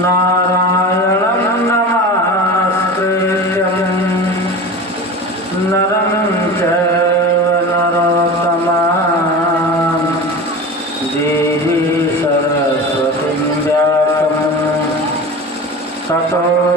नारायणं नमस्कृत्यं नरं चैव नरोत्तमं देवी सरस्वतीं व्यासं ततो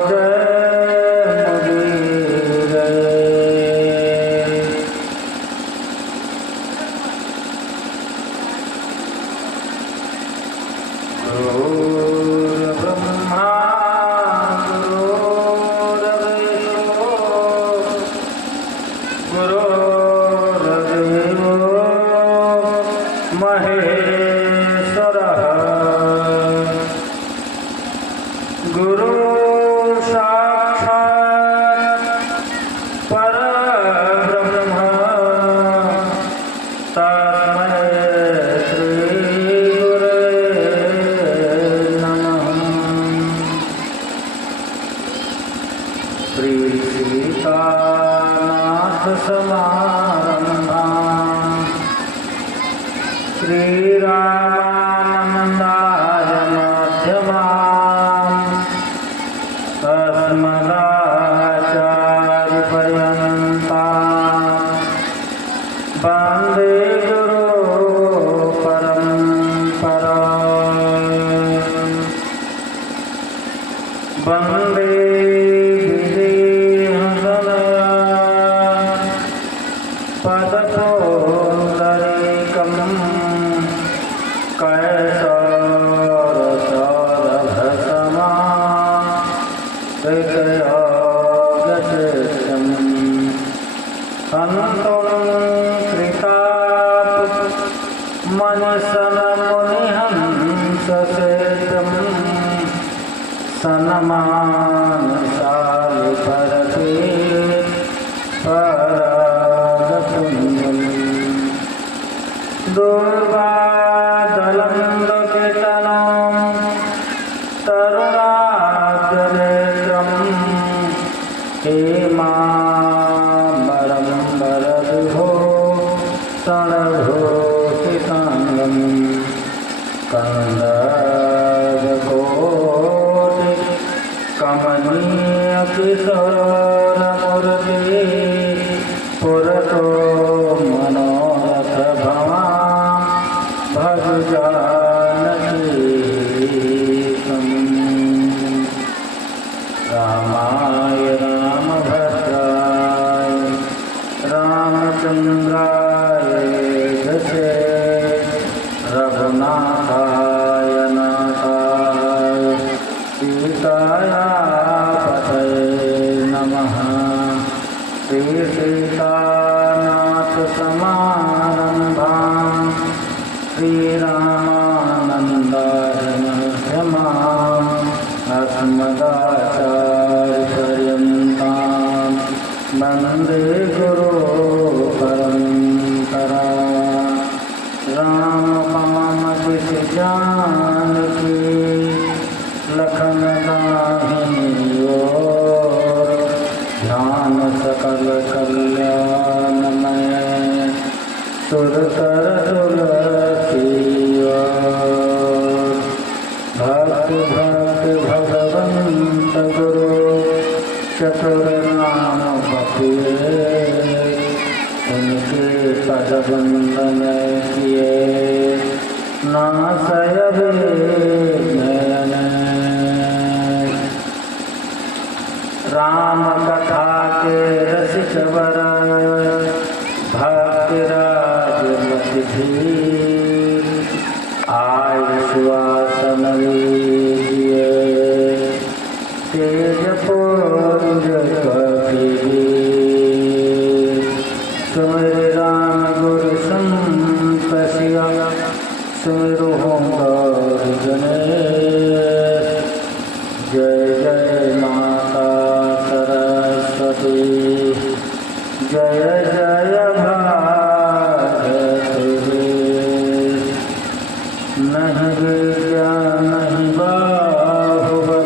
नहीं विद्या नहीं बाहुबल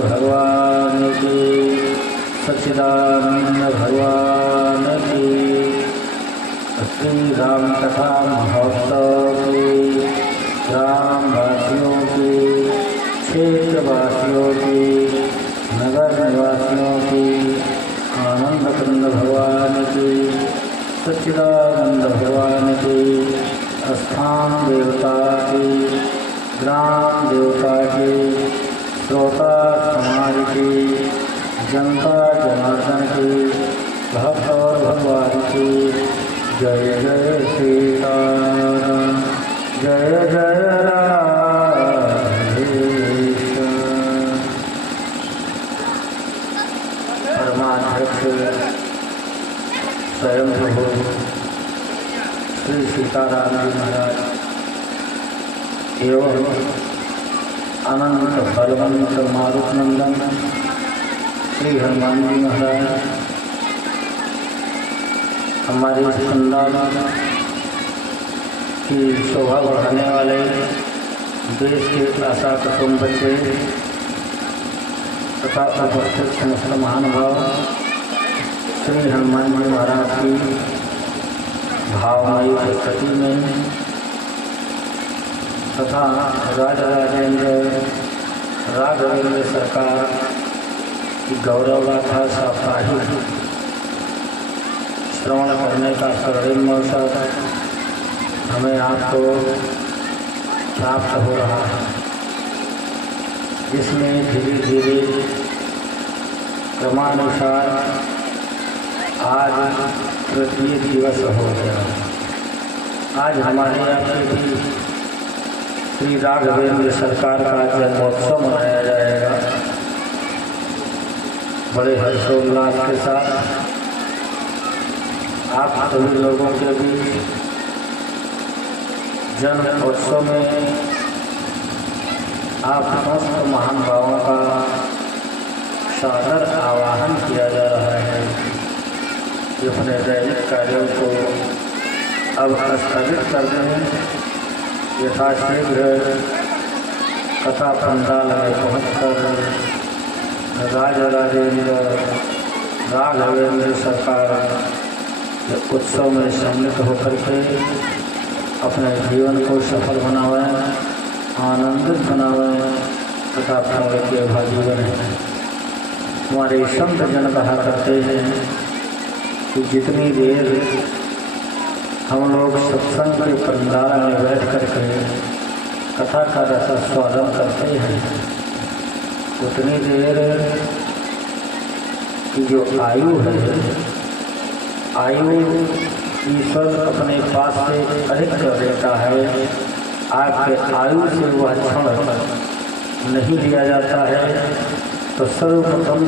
भगवान की, सच्चिदानंद भगवान की, श्री राम कथा महोत्सव की, ग्रामवासियों की, क्षेत्रवासियों की, नगर निवासियों की, आनंद कंद भगवान की, सच्चिदानंद भगवान की, स्थान देवता की, ग्राम देवता की, श्रोता समाज की, जनता जनार्दन की, भक्त और भगवान की जय जय श्री राम, जय जय राधेश्वर। परमाध्यक्ष स्वयं प्रभु श्री सीताराम जी महाराज एवं अनंत बलवंत मारुत नंदन श्री हनुमान जी महाराज हमारे इस पंडाल की शोभा बढ़ाने वाले देश के आशा कुटुंब बच्चे तथा उपस्थित समस्त महानुभाव श्री हनुमान जी महाराज की भावमयी प्रकृति में तथा राजराजेंद्र राघवेंद्र सरकार की गौरव गाथा साप्ताहिक श्रवण करने का स्वर्णिम अवसर हमें आपको प्राप्त हो रहा है, जिसमें धीरे धीरे क्रमानुसार आज तृतीय दिवस हो गया। आज हमारे यहाँ भी श्री राघवेंद्र सरकार का जन्मोत्सव मनाया जाएगा बड़े हर्षोल्लास के साथ। आप सभी लोगों के बीच जन्मोत्सव में आप समस्त महान भावों का सादर आवाहन किया जा रहा है कि अपने दैनिक कार्यों को अब स्थगित कर दें, यथाशीघ्र कथा पंडाल में पहुँचकर राजराजेंद्र राघवेंद्र सरकार उत्सव में सम्मिलित होकर के अपने जीवन को सफल बनावें, आनंदित बनावें तथा पूर्ण के भागी बने। हमारे संत जन कहा करते हैं कि जितनी देर हम लोग सत्संग के पंडाल में बैठ करके कथा का रसास्वादन करते हैं, उतनी देर की जो आयु है, आयु ईश्वर अपने पास से अधिक कर देता है। आपके आयु से वह क्षण नहीं दिया जाता है। तो सर्वप्रथम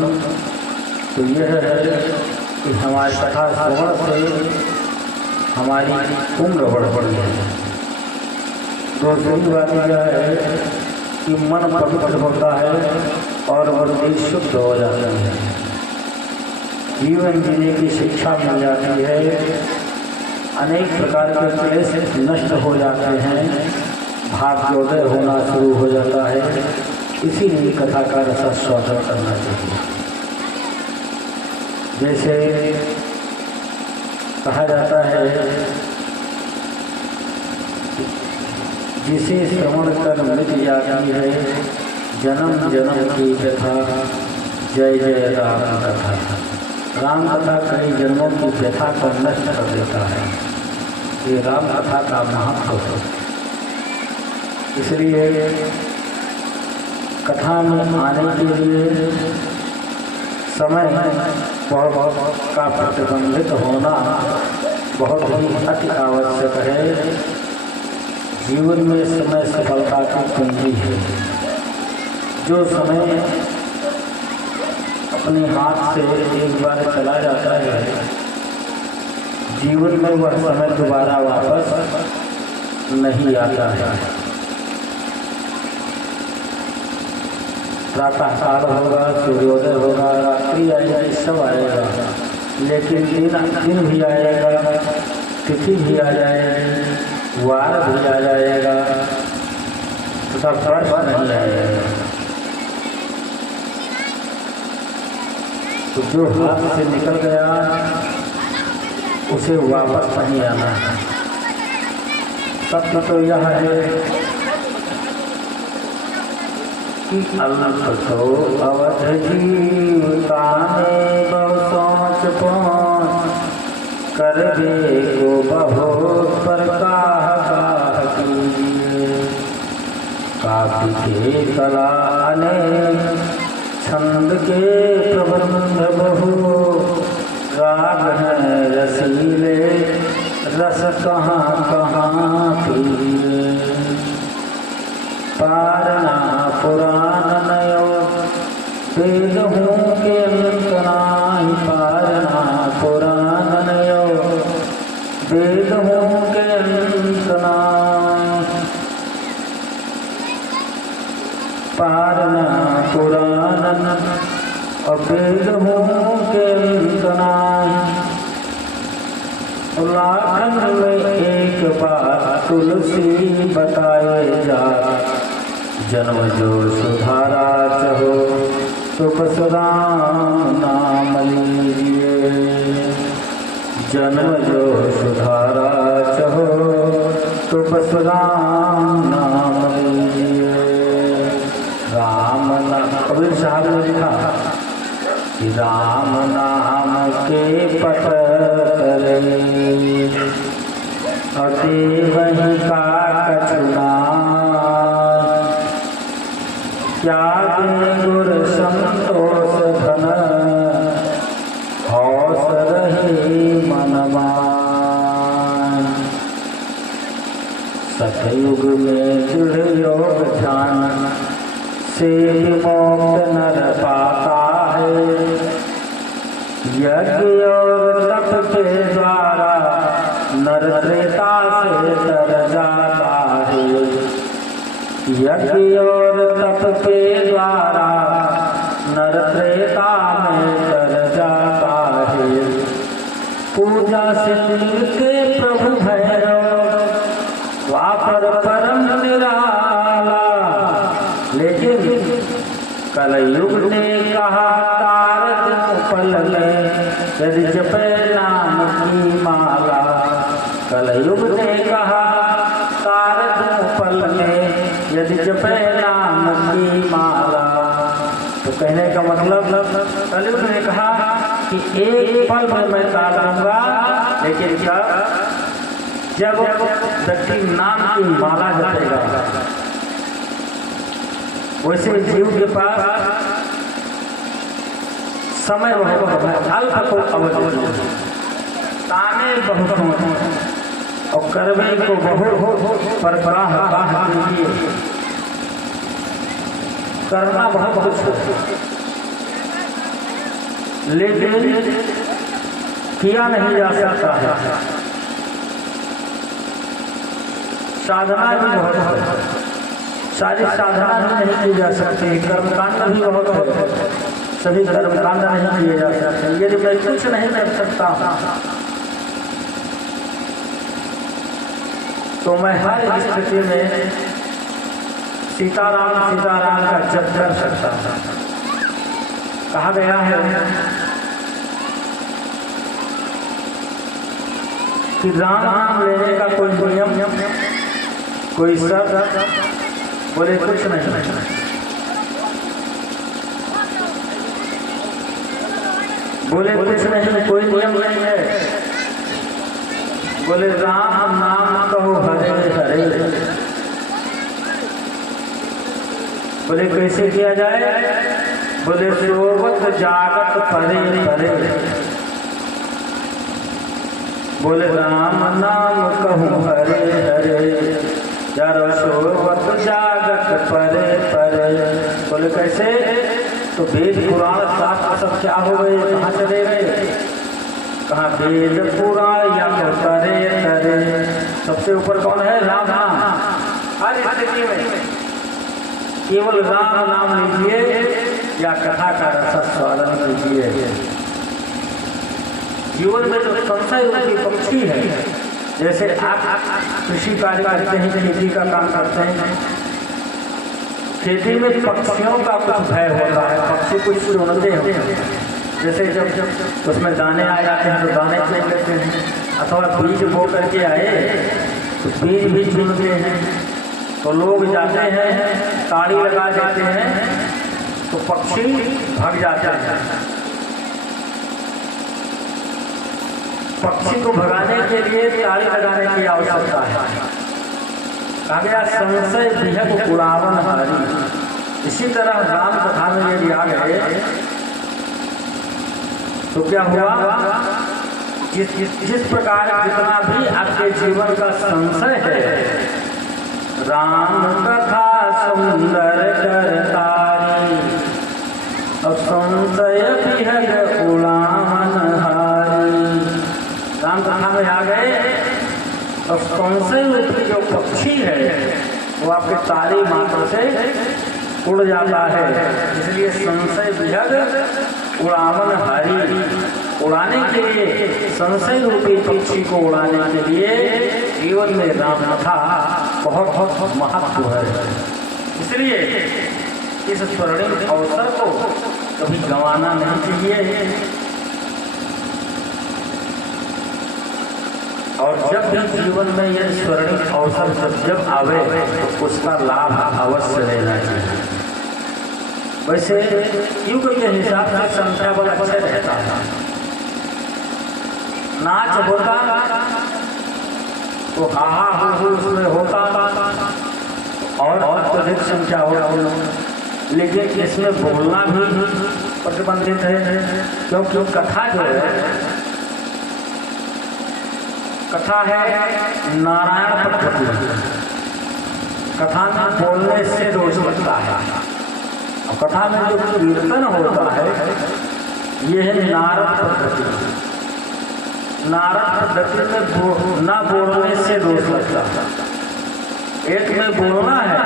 तो यह है कि हमारी कथा श्रवण से हमारी उम्र बढ़ है। दूसरी बात यह है कि मन पवित्र होता है और बुद्धि शुद्ध हो जाती है, जीवन जीने की शिक्षा मिल जाती है, अनेक प्रकार के क्लेश नष्ट हो जाते हैं, भाग्योदय होना शुरू हो जाता है। इसीलिए कथा का रसास्वादन करना चाहिए। जैसे कहा जाता है जिसे श्रवण कर मिट जाती है जन्म जन्म की व्यथा, जय जय राम कथा। राम कथा कई जन्मों की व्यथा को नष्ट कर देता है। ये राम कथा का महत्व है। इसलिए कथा में आने के लिए समय का प्रतिबंधित होना बहुत ही अति आवश्यक है। जीवन में समय सफलता की कुंजी है। जो समय अपने हाथ से एक बार चला जाता है, जीवन में वह समय दोबारा वापस नहीं आता है। प्रातः काल होगा, सूर्योदय होगा, रात्रि आएगी, सब आएगा, लेकिन दिन भी आएगा, तिथि भी आ जाएगी, वार भी आ जाएगा, तथा वर्ष नहीं आएगा। तो जो हाथ से निकल गया उसे वापस नहीं आना है। सत्य तो यह है कि अल्लाह तो अवध जीवता में बहु सोच पहुँच कर दे को बहुत पर काफी के कला ने छंद के प्रबंध बहु राग हैं रसीले रस कहाँ कहाँ पीले पारना पुराण नयो वेद हूँ के अंतनाई पारना पुराण नयो वेद हूँ के अंतनाई पारना पुराण और वेद हूँ के अंतनाई लाखन में एक बार तुलसी बताए जा जन्म जो सुधारा चहो तो बस राम नाम लीजिए जन्म जो सुधारा चहो तो बस राम नाम लीजिए। राम नाम कबीर साहब ने लिखा कि राम नाम के पट अति वही का कछुना त्याग गुर संतोष धन हौस रही मनमान। सतयुग में दृढ़ योग ध्यान से मोक्ष नर पाता है यज्ञ और तप के द्वारा नर त्रेता से तर जाता है यज्ञ और तप के द्वारा नर त्रेता में तर जाता है। पूजा से मिलके प्रभु भैरव वापर परम निराला लेकिन कलयुग ने कहा तारक पल में यदि जपे नाम की माला कलयुग ने कहा तारक पल में यदि जपे नाम की माला। तो कहने का मतलब कलयुग ने कहा कि एक पल में मैं तार दूंगा लेकिन जब व्यक्ति नाम की माला जपेगा वैसे जीव के पास समय बहुत अल्प को अवधि ताने बहुत और करवे को बहुत पर करना बहुत कुछ लेकिन किया नहीं जा सकता है। साधना भी बहुत है सारी साधना भी नहीं की जा सकती कर्मकांड भी बहुत है सभी कर्मकांड नहीं किए जा सकते। यदि मैं कुछ नहीं कर सकता तो मैं हर स्थिति में सीताराम सीताराम का जप कर सकता हूँ। कहा गया है कि राम नाम लेने का कोई नियम कोई शब्द बोले कुछ नहीं बोले कुछ नहीं कोई नियम नहीं है। बोले राम नाम कहो हरे हरे। बोले कैसे किया जाए बोले सोवत जागत परे परे। बोले राम नाम कहूँ हरे हरे यारो सोवत जागत परे परे। बोले कैसे तो वेद पुराण शास्त्र सब क्या हो गए कहाँ चले गए कहाँ वेद पुराण या तो करे करे। सबसे ऊपर कौन है राम नाम। हर स्थिति में केवल राम नाम लीजिए या कथा का रसास्वादन कीजिए। जीवन में जो संशय रूपी पक्षी है जैसे आप कृषि कार्य करते हैं खेती का काम करते हैं खेती में पक्षियों का कुछ भय होता है पक्षी कुछ सुनते हैं जैसे जब उसमें दाने आ जाते हैं तो दाने चुन लेते हैं, अथवा बीज बो करके आए तो बीज भी चुनते हैं। तो लोग जाते हैं ताड़ी लगा देते हैं तो पक्षी भाग जाते हैं। पक्षी को भगाने के लिए ताड़ी लगाने की आवश्यकता है। कहा गया संशय विहग उड़ावन हारी। इसी तरह राम कथा में यदि आ गए तो क्या हुआ, जिस प्रकार जितना भी आपके जीवन का संशय है, राम कथा सुंदर करतारी, और संशय विहग उड़ावन हारी। राम कथा में आ गए और संशय रूपी जो पक्षी है वो आपके ताली मात्र से उड़ जाता है। इसलिए संशय विहग उड़ावन हारी, उड़ाने के लिए, संशय रूपी पक्षी को उड़ाने के लिए जीवन में राम कथा बहुत बहुत महत्व है। इसलिए इस स्वर्णिम अवसर को कभी गंवाना नहीं चाहिए। और जब भी जीवन में यह स्वर्णिम अवसर जब आवे तो उसका लाभ अवश्य लेना चाहिए। वैसे युग के हिसाब से संख्या बल अच्छे रहता है। नाच होता तो हाहा हू उसमें होता और अत्यधिक संख्या होती, लेकिन इसमें बोलना भी प्रतिबंधित है। क्योंकि कथा जो है, कथा है नारायण पद्धति। कथा में बोलने से दोष लगता है। कथा में जो कीर्तन होता है ये है नारद पद्धति। नारद पद्धति में ना बोलने से दोष लगता है। एक में बोलना है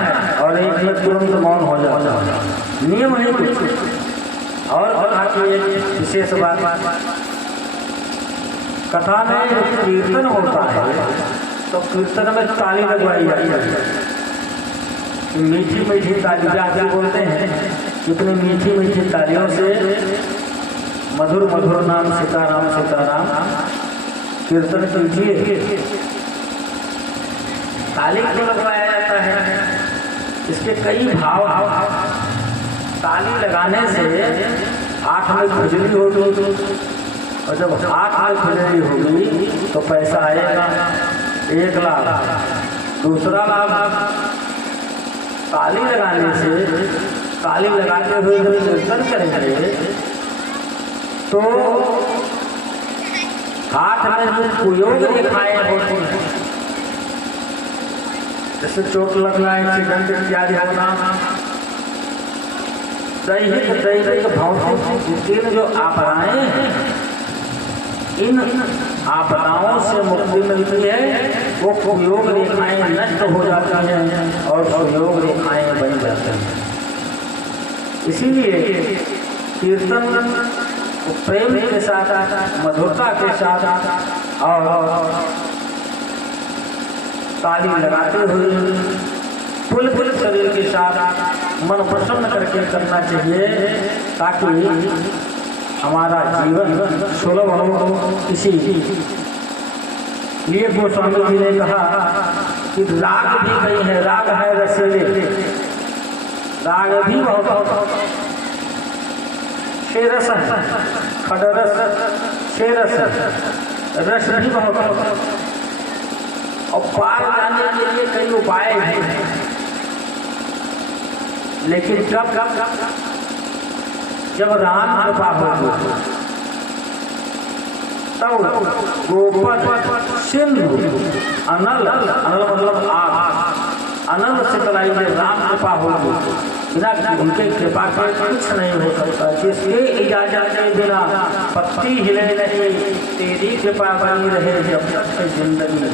और एक में तुरंत मौन हो जाता है, नियम है कुछ। और कथा की एक विशेष बात, कथा में जो कीर्तन होता है तो कीर्तन में ताली लगवाई जाती है। मीठी मीठी ताली आगे बोलते हैं, कितनी मीठी मीठी तालियों से मधुर मधुर नाम सीताराम सीताराम कीर्तन कीजिए। ताली क्यों लगवाया जाता है? इसके कई भाव। ताली लगाने से आँख में खुजली होगी, और जब आँख में खुजली होगी तो पैसा आएगा, 1 लाख। दूसरा लाभ, ताली लगाने से, ताली लगाते हुए जब कीर्तन करेंगे तो हाथ में जो कुयोग रेखाएं होती हैं, जैसे चोट लगना, एक्सीडेंट इत्यादि होना, दैहिक भौतिक तीन जो आपदाएं हैं, इन आपदाओं से मुक्ति मिलती है। वो कुयोग रेखाएं नष्ट हो जाती हैं और सुयोग रेखाएं बन जाती हैं। इसीलिए कीर्तन प्रेम के साथ, मधुरता के साथ और ताली लगाते हुए फुल शरीर के साथ मन प्रसन्न करके करना चाहिए, ताकि हमारा जीवन सुलभ हो। इसी लिए गोस्वामी जी ने कहा कि राग भी कई है, राग है रसीले, राग भी बहुत, शेरस खडरस, शेरस रस भी बहुत। और पार जाने के लिए कई उपाय हैं, लेकिन जब राम कृपा होगी तब गोपद सिंधु अनल, अनल मतलब आग, अनल से तलाई जब राम कृपा होगी, बिना उनके कृपा के कुछ नहीं हो सकता। जिसके इजाजत के बिना पत्ती हिले नहीं, तेरी कृपा बनी रहे जब तक जिंदगी।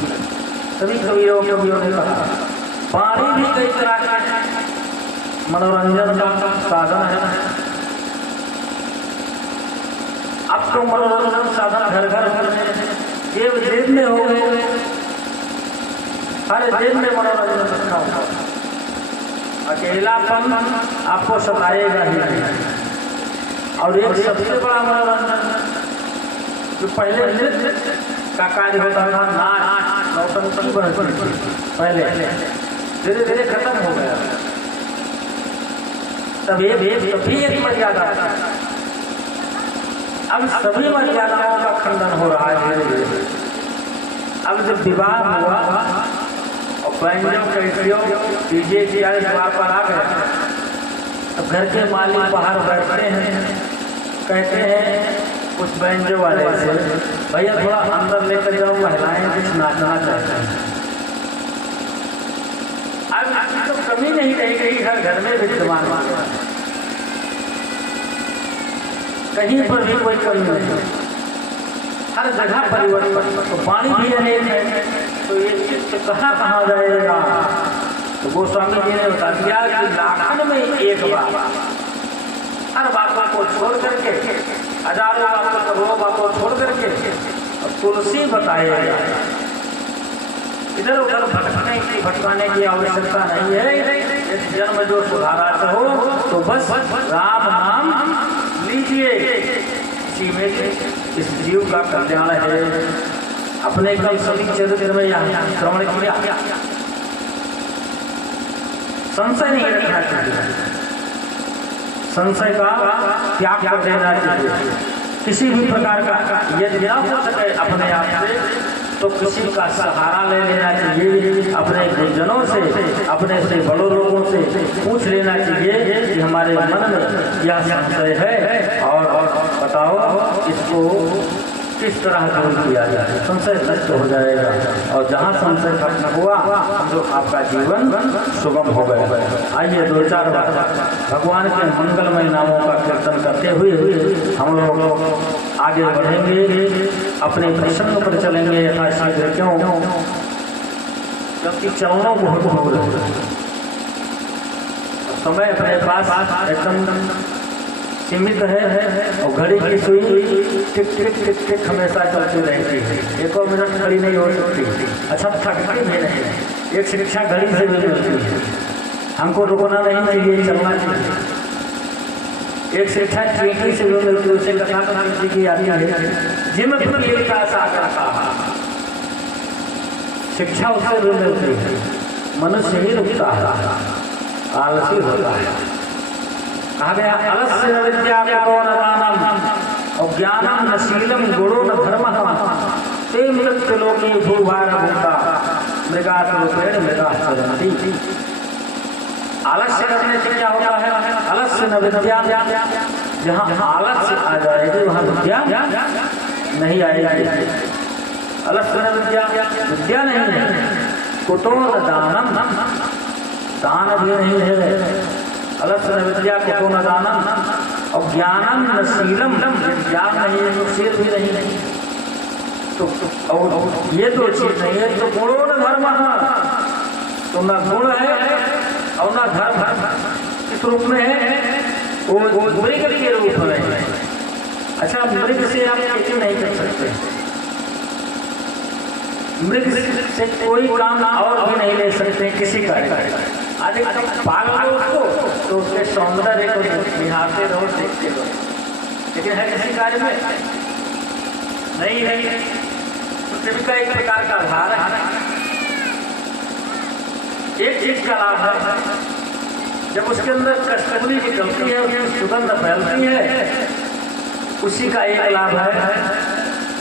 सभी कवियों ने कहा, पानी भी कई तरह का मनोरंजन का साधन है। अब तो मनोरंजन साधन घर घर जेब में हो गए, हर जेब में मनोरंजन रखा होगा। अकेलापन आपको सताएगा ही नहीं। और एक सबसे बड़ा मनोरंजन जो पहले नृत्य का कार्य होता था, नाच नौटंकी बनती थी पहले, धीरे धीरे खत्म हो गया। तब तभी एक मर्यादा था, अब सभी मर्यादाओं का खंडन हो रहा है धीरे धीरे। अब जब विवाह हुआ और बैंजो कैसियो डीजे की द्वार पर आ गए, अब घर के मालिक बाहर बैठते हैं, कहते हैं कुछ बैंजो वाले से, भैया थोड़ा अंदर लेकर जाओ, महिलाएं कुछ नाचना चाहते हैं। अब तो कमी नहीं रही गई, हर घर में विद्यमान, कहीं पर भी कोई कमी नहीं, हर जगह परिवर्तन। तो पानी भी अनेक है, तो ये चित्त कहाँ कहाँ जाएगा। तो गोस्वामी जी ने बता दिया कि लाखन में एक बात, हर बातों को छोड़ करके, हजारों बातों को छोड़ करके और तुलसी बताएगा। इधर उधर भटकाने की आवश्यकता नहीं है। इस जन्म जो सुधारा चाहो तो बस राम नाम लीजिए, इसी में इस जीव का कल्याण है। अपने कल सभी चरित्र में यहाँ श्रवण किया, संशय नहीं रखना चाहिए, संशय का त्याग कर देना चाहिए। किसी भी प्रकार का यदि न हो सके अपने आप से तो किसी का सहारा ले लेना चाहिए, अपने गुरुजनों से, अपने से बड़ों लोगों से पूछ लेना चाहिए कि हमारे मन में यह संशय है और बताओ इसको किस तरह दूर किया जाए, संशय नष्ट हो जाएगा। और जहाँ संशय खत्म हुआ तो आपका जीवन सुगम हो गया। आइए दो चार बार भगवान के मंगलमय नामों का कीर्तन करते हुए हम लोग आगे बढ़ेंगे, अपने प्रसंग पर चलेंगे यथाशीघ्र। क्यों? क्योंकि चरणों बहुत हो रहे हैं, समय अपने पास एकदम सीमित है और घड़ी की सुई टिक टिक टिक टिक हमेशा चलती रहती है, एक और मिनट खड़ी नहीं हो सकती। अच्छा थकती भी नहीं, एक शिक्षा घड़ी से भी मिलती है, हमको रुकना नहीं चाहिए, चलना चाहिए। एक शिक्षा चींटी से भी मिलती है, उसे कथा कथांति की आती है, जिम का सागर का शिक्षा उससे भी मिलती है। मनुष्य ही रुकता है, आलसी होता है। कहा गया अलस्य न विद्या न दानम और ज्ञानम न शीलम गुणो न धर्मः ते मृत्युलोके भूभार भूता मृगासुरेण मृगासरन्ति। आलस्य करने से क्या होता है? अलस्य न विद्या, जहाँ आलस्य आ जाएगी वहाँ विद्या नहीं आएगी। अलस्य न विद्या, विद्या नहीं है। कुतो न दानम, दान भी नहीं है। अलस्य न विद्या कुतो न दानम और ज्ञानम न शीलम, ज्ञान नहीं है तो शील भी नहीं है। तो और ये दो चीज नहीं है तो गुणो न धर्म, तो न गुण है और न धर्म। किस रूप में है? वो मृग के रूप में। अच्छा मृग से आप खेती नहीं कर सकते, मृग से कोई काम और भी नहीं ले सकते किसी कार्य का। अधिकतम पाल लो उसको तो उसके सौंदर्य को निहारते रहो, देखते रहो, लेकिन है किसी कार्य में नहीं है। पृथ्वी का एक प्रकार का आधार है। एक चीज का लाभ है, जब उसके अंदर कस्तूरी निकलती है, उसकी सुगंध फैलती है, उसी का एक लाभ है।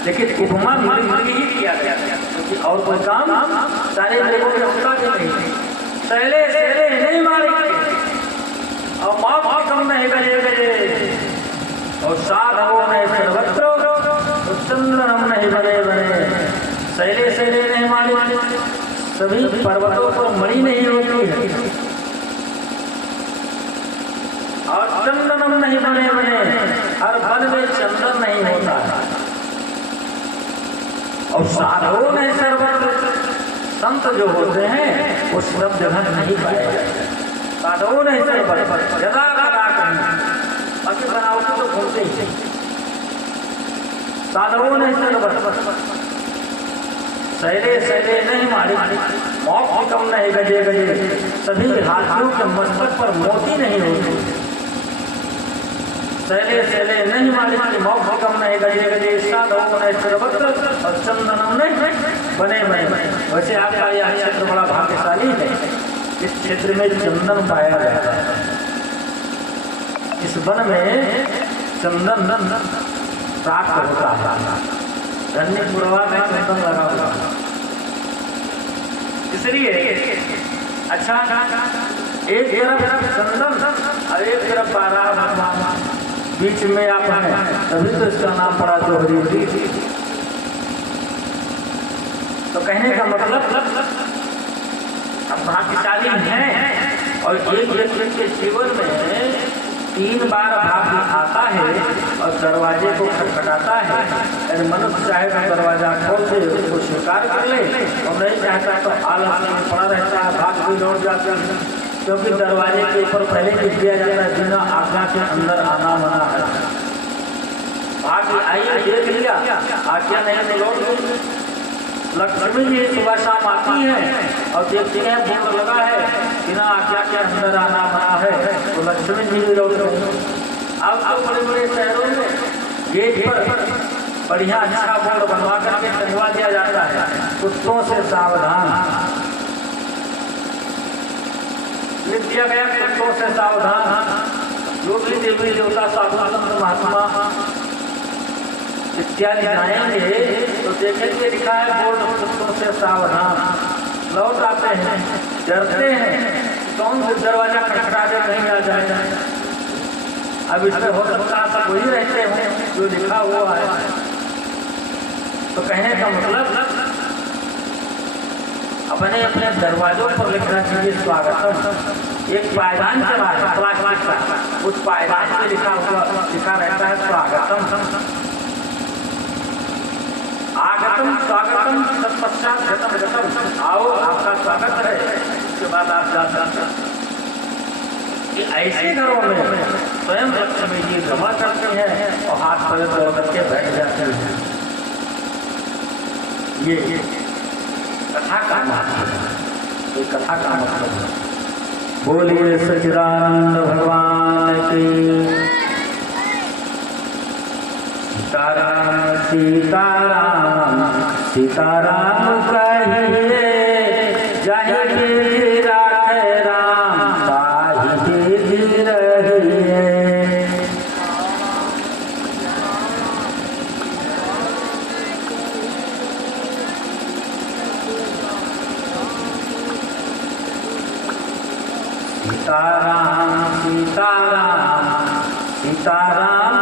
लेकिन उपमा मृग ही किया गया क्योंकि और कोई काम सारे मृगों में होता भी नहीं। सहले सहले नहीं मारे और मौत कम नहीं बजे बजे और साधवों ने सर्वत्र तो चंद्रम नहीं बने बने। सहले सहले नहीं मारे, सभी पर्वतों पर मणि नहीं होती है और चंदनम नहीं बने बने, हर वन में चंदन नहीं होता है। और साधवों ने सर्वत्र, संत जो होते हैं वो सब जगह नहीं पाए जाते। साधवों ने सर्वत्र जगह कदा कहीं बाकी बनावटी तो घूमते ही। साधवों ने सर्वत्र सहले सहले नहीं मारे, मौत कम नहीं गजे गजे, सभी हाथियों के मस्तक पर मोती नहीं होते। शैले शैले नहीं मालिक मौखम नहीं गजे गजे साधो नहीं सर्वत्र और चंदनम नहीं बने बने। वैसे आपका यह क्षेत्र बड़ा भाग्यशाली है, इस क्षेत्र में चंदन पाया जाता है। इस वन में चंदन प्राप्त होता है, धन्य पुरवा में चंदन लगा हुआ, इसलिए अच्छा एक तरफ चंदन और एक तरफ बारह भगवान, बीच में आप हैं, तभी तो इसका नाम पड़ा जोहरी। तो कहने का मतलब अब भाग्यशाली हैं और एक व्यक्ति के जीवन में 3 बार भाग्य आता है और दरवाजे को खटखटाता है। यदि मनुष्य चाहे तो दरवाजा खोल दे, उसको स्वीकार कर ले, और नहीं चाहता तो आलस में पड़ा रहता है, भाग भी लौट जाता है, क्योंकि दरवाजे के ऊपर पहले लिख दिया जाता है बिना आज्ञा के अंदर आना मना है। भाग्य आइए देख लिया, आज्ञा नहीं तो लौट गई। लक्ष्मी जी सुबह शाम आती है और देखती है बोर्ड लगा है बिना आज्ञा के अंदर आना मना है, तो लक्ष्मी जी भी लौट गई। अब बड़े बड़े शहरों में गेट पर बढ़िया अच्छा बोर्ड बनवा करके टंगवा दिया जाता है, कुत्तों से सावधान लिख दिया गया, कुत्तों से सावधान। जो भी देवी देवता साधु संत महात्मा इत्यादि जाएंगे तो देखेंगे लिखा है बोर्ड कुत्तों से सावधान, लौट आते हैं, डरते हैं कौन से दरवाजा खटखटा दे नहीं आ जाए। अब इसमें हो सकता है सब वही रहते हैं जो लिखा हुआ है। तो कहने का मतलब अपने अपने दरवाजों पर लिखना चाहिए स्वागतम। एक पायदान चला है प्लास्टिक का, उस पायदान पे लिखा रहता है स्वागतम। आगतम स्वागतम तत्पश्चात गतम गतम, आओ आपका स्वागत है, उसके बाद आप जा सकते हैं। ऐसे घरों में स्वयं लक्ष्मी जी जमा करते हैं और हाथ पर जोड़ करके बैठ जाते हैं। ये कथा का मतलब है, ये कथा का मतलब है। बोलिए सच्चिदानंद भगवान की सीताराम सीताराम सीताराम कहिए, जाहि विधि राखे राम ताहि विधि रहिए। सीताराम सीताराम सीताराम